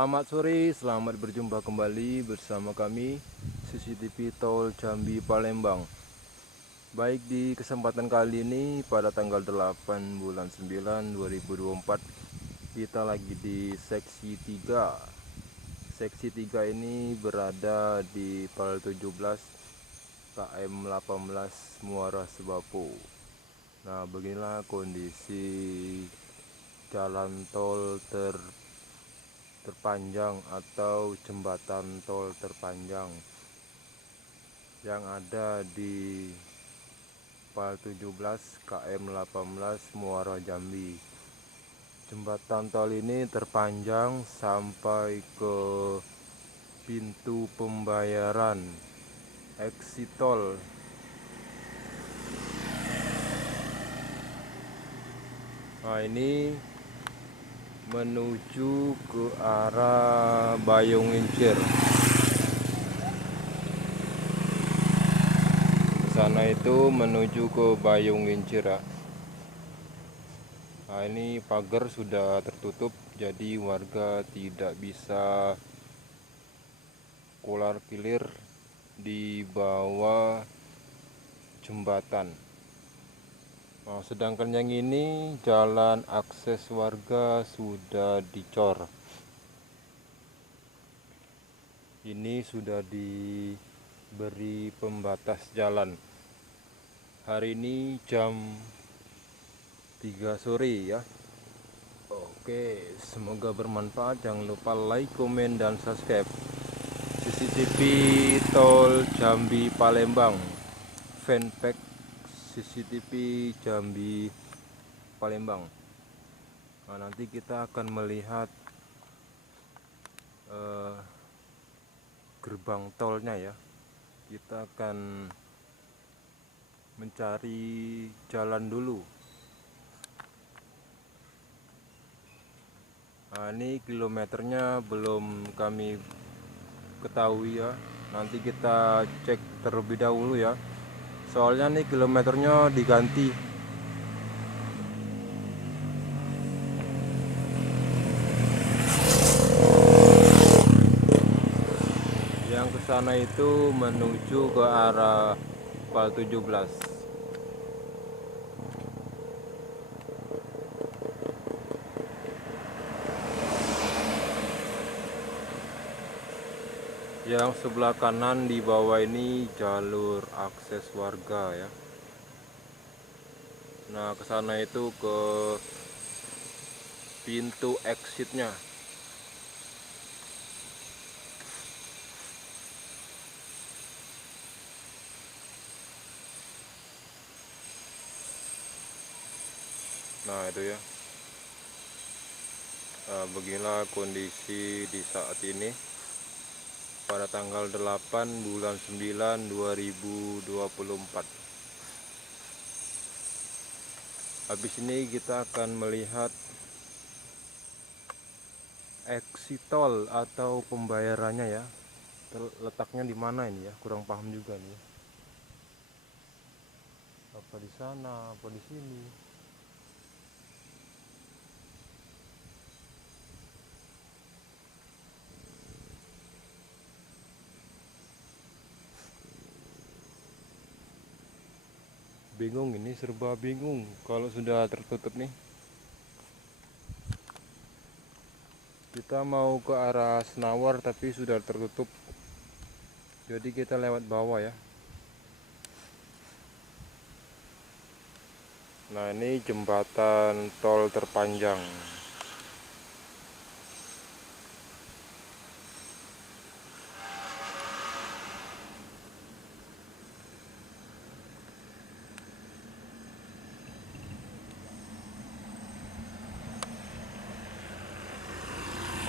Selamat sore, selamat berjumpa kembali bersama kami CCTV Tol Jambi Palembang. Baik, di kesempatan kali ini pada tanggal 8 bulan 9 2024 kita lagi di seksi 3. Seksi 3 ini berada di Pal 17 KM 18 Muara Sebapo. Nah, beginilah kondisi jalan tol terpanjang atau jembatan tol terpanjang yang ada di Pal 17 KM 18 Muara Jambi. Jembatan tol ini terpanjang sampai ke pintu pembayaran exit tol. Nah, ini menuju ke arah Bayungincir. Sana itu menuju ke Bayungincir ya. Nah, ini pagar sudah tertutup, jadi warga tidak bisa keluar kilir di bawah jembatan. Nah, sedangkan yang ini jalan akses warga sudah dicor. Ini sudah diberi pembatas jalan. Hari ini jam 3 sore ya. Oke, semoga bermanfaat. Jangan lupa like, komen, dan subscribe CCTV Tol Jambi Palembang, fanpage CCTV Jambi Palembang. Nah, nanti kita akan melihat gerbang tolnya ya. Kita akan mencari jalan dulu. Nah, ini kilometernya belum kami ketahui ya. Nanti kita cek terlebih dahulu ya. Soalnya nih kilometernya diganti. Yang ke sana itu menuju ke arah Pal 17. Yang sebelah kanan di bawah ini jalur akses warga ya. Nah, ke sana itu ke pintu exitnya. Nah, itu ya. Nah, beginilah kondisi di saat ini pada tanggal 8 bulan 9 2024. Habis ini kita akan melihat exit tol atau pembayarannya ya. Letaknya di mana ini ya? Kurang paham juga nih. Apa di sana, apa di sini? Bingung, ini serba bingung kalau sudah tertutup nih. Kita mau ke arah Senawar tapi sudah tertutup, jadi kita lewat bawah ya. Nah, ini jembatan tol terpanjang.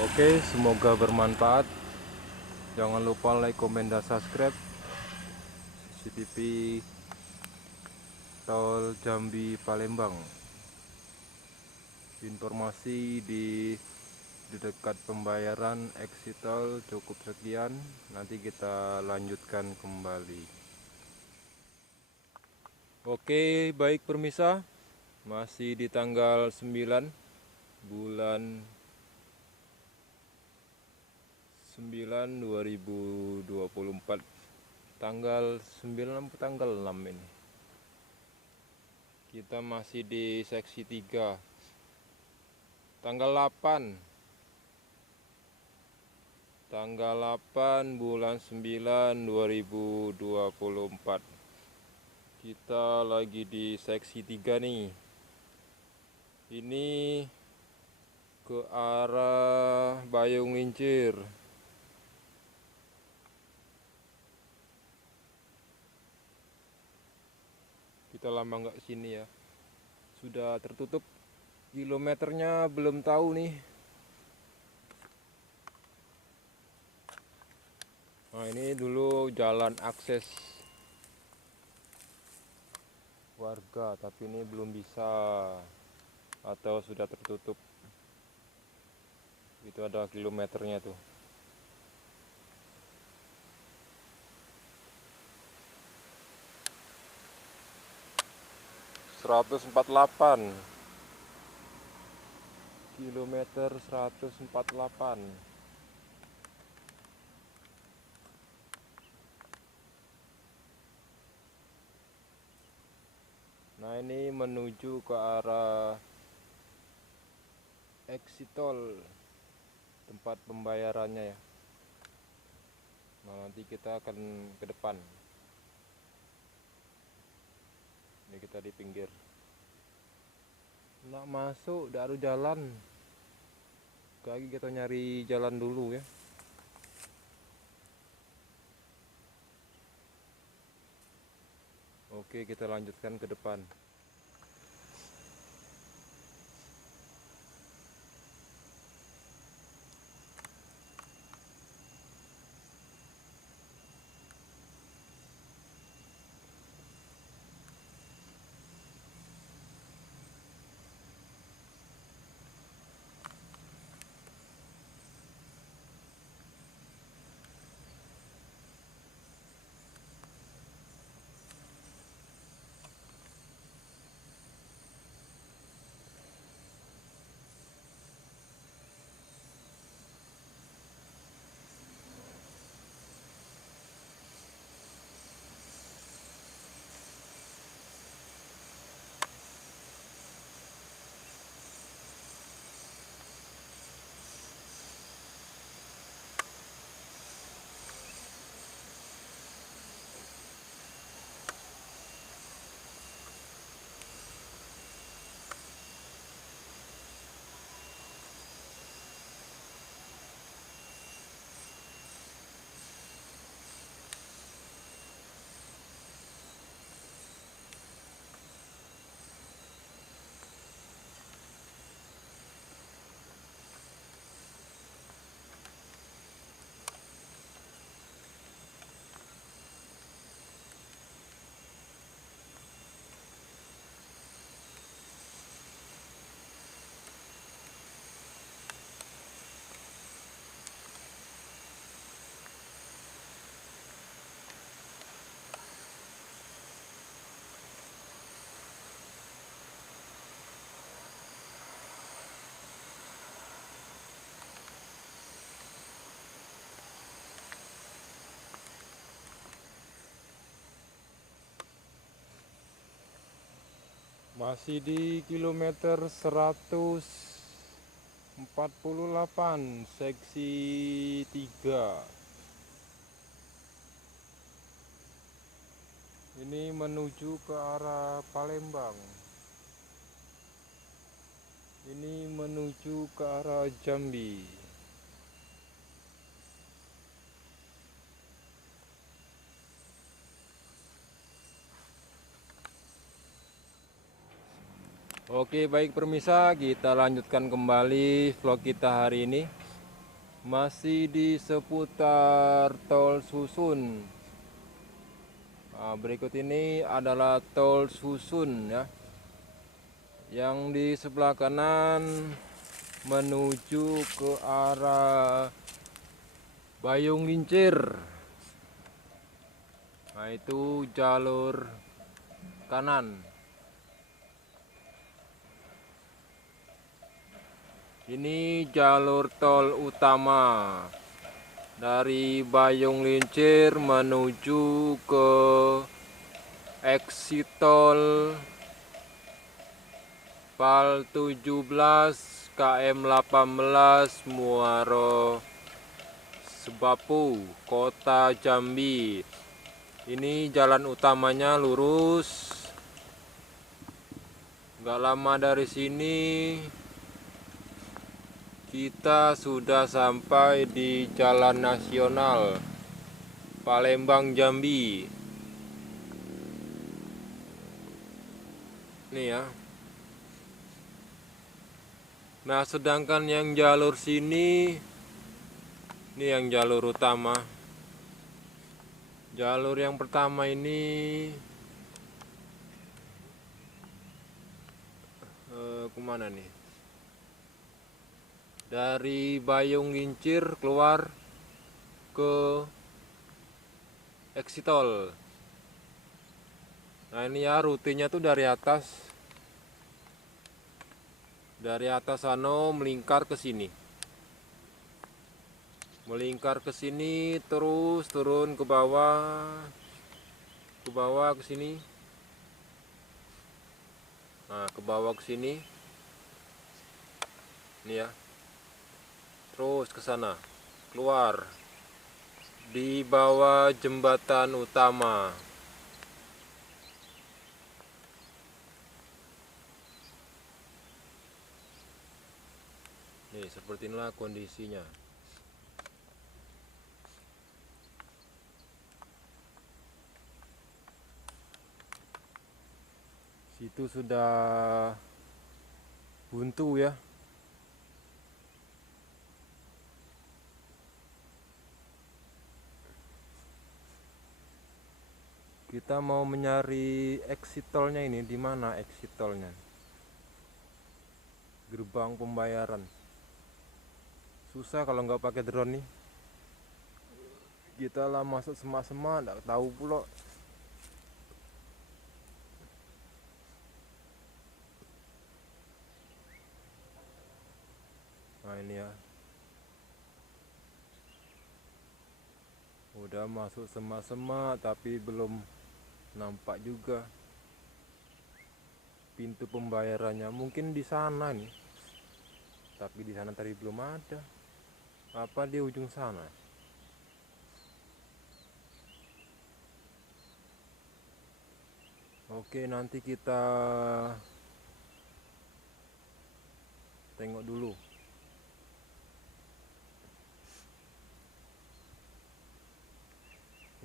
Oke, semoga bermanfaat. Jangan lupa like, komen, dan subscribe CCTV Tol Jambi Palembang. Informasi di dekat pembayaran exit tol cukup sekian. Nanti kita lanjutkan kembali. Oke, baik pemirsa, masih di tanggal 9 bulan 9/2024, tanggal 9 tanggal 6 ini. Kita masih di seksi 3. Tanggal 8 bulan 9 2024. Kita lagi di seksi 3 nih. Ini ke arah Bayung Ngincir. Kita lama nggak sini ya, sudah tertutup, kilometernya belum tahu nih. Nah, ini dulu jalan akses warga, tapi ini belum bisa atau sudah tertutup. Itu ada kilometernya tuh. Kilometer 148. Nah, ini menuju ke arah exit tol, tempat pembayarannya ya. Nah, nanti kita akan ke depan. Ini kita di pinggir. Nak masuk, udah ada jalan. Kaki kita nyari jalan dulu ya. Oke, kita lanjutkan ke depan. Masih di kilometer 148, seksi 3. Ini menuju ke arah Palembang. Ini menuju ke arah Jambi. Oke, baik permisa, kita lanjutkan kembali vlog kita hari ini. Masih di seputar Tol Susun. Nah, berikut ini adalah Tol Susun ya. Yang di sebelah kanan menuju ke arah Bayung Ngincir. Nah, itu jalur kanan. Ini jalur tol utama dari Bayung Lincir menuju ke exit tol Pal 17 KM 18 Muaro Sebapu, Kota Jambi. Ini jalan utamanya lurus. Gak lama dari sini kita sudah sampai di Jalan Nasional Palembang Jambi. Nih ya. Nah, sedangkan yang jalur sini, ini yang jalur utama. Jalur yang pertama ini kemana nih? Dari Bayung Lincir keluar ke exit tol. Nah ini ya rutenya tuh dari atas sana melingkar ke sini. Melingkar ke sini terus turun ke bawah ke sini. Nah, ke bawah ke sini. Ini ya. Terus ke sana. Keluar di bawah jembatan utama. Nih, seperti inilah kondisinya. Situ sudah buntu ya. Kita mau menyari exit tolnya ini, di mana exit tolnya? Gerbang pembayaran. Susah kalau nggak pakai drone nih. Kita lah masuk semak-semak, nggak tahu pula. Nah ini ya. Udah masuk semak-semak tapi belum nampak juga pintu pembayarannya. Mungkin di sana nih. Tapi di sana tadi belum ada. Apa di ujung sana? Oke, nanti kita tengok dulu.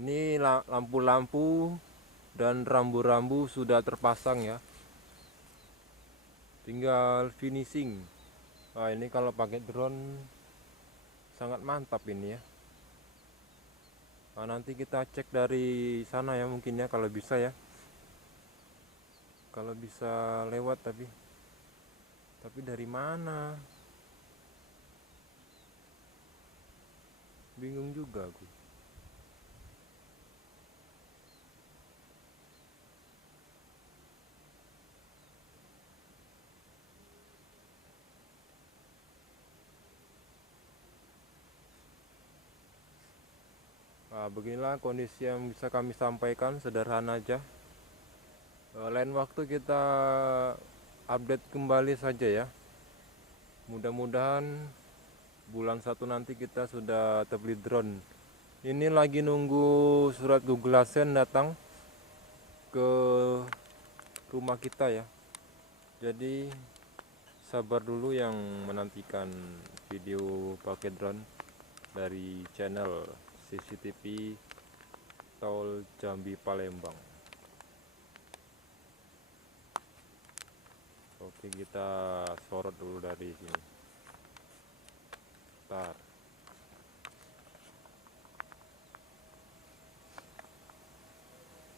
Ini lampu-lampu dan rambu-rambu sudah terpasang ya. Tinggal finishing. Nah, ini kalau pakai drone sangat mantap ini ya. Nah, nanti kita cek dari sana ya mungkin ya kalau bisa ya. Kalau bisa lewat tapi dari mana? Bingung juga aku. Nah, beginilah kondisi yang bisa kami sampaikan, sederhana aja. Lain waktu kita update kembali saja ya. Mudah-mudahan bulan 1 nanti kita sudah terbeli drone. Ini lagi nunggu surat Google Adsense datang ke rumah kita ya. Jadi sabar dulu yang menantikan video pakai drone dari channel CCTV Tol Jambi Palembang. Oke, kita sorot dulu dari sini. Bentar.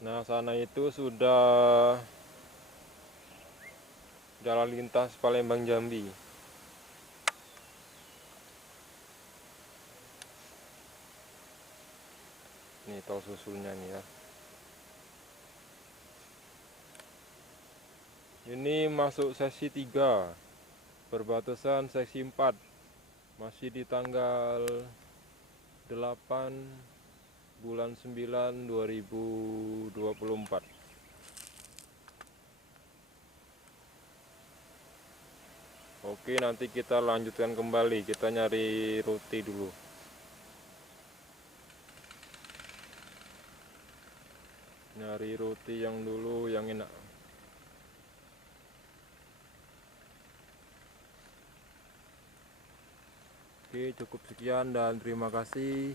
Nah, sana itu sudah jalan lintas Palembang Jambi. Nih tol susulnya nih ya. Ini masuk seksi 3, perbatasan seksi 4. Masih di tanggal 8 bulan 9 2024. Oke, nanti kita lanjutkan kembali. Kita nyari roti dulu. Nyari roti yang dulu yang enak. Oke, cukup sekian dan terima kasih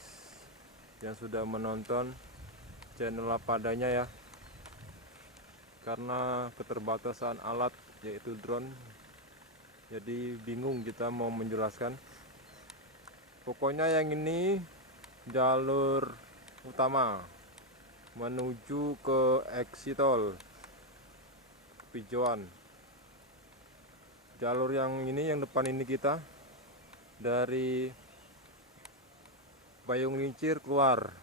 yang sudah menonton channel apa adanya ya. Karena keterbatasan alat yaitu drone, jadi bingung kita mau menjelaskan. Pokoknya yang ini jalur utama menuju ke Eksitol Pijoan. Jalur yang ini, yang depan ini kita dari Payung Lincir keluar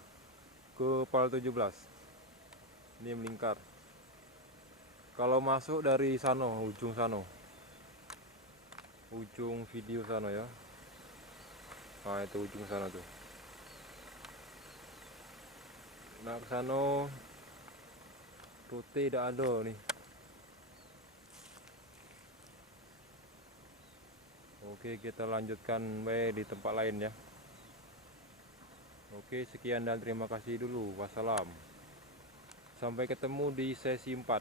ke Pal 17. Ini melingkar. Kalau masuk dari sano, ujung sano, ujung video sana ya. Nah, itu ujung sana tuh. Nah, ke sana rute tidak ada nih. Oke, kita lanjutkan di tempat lain ya. Oke, sekian dan terima kasih dulu. Wassalam. Sampai ketemu di sesi 4.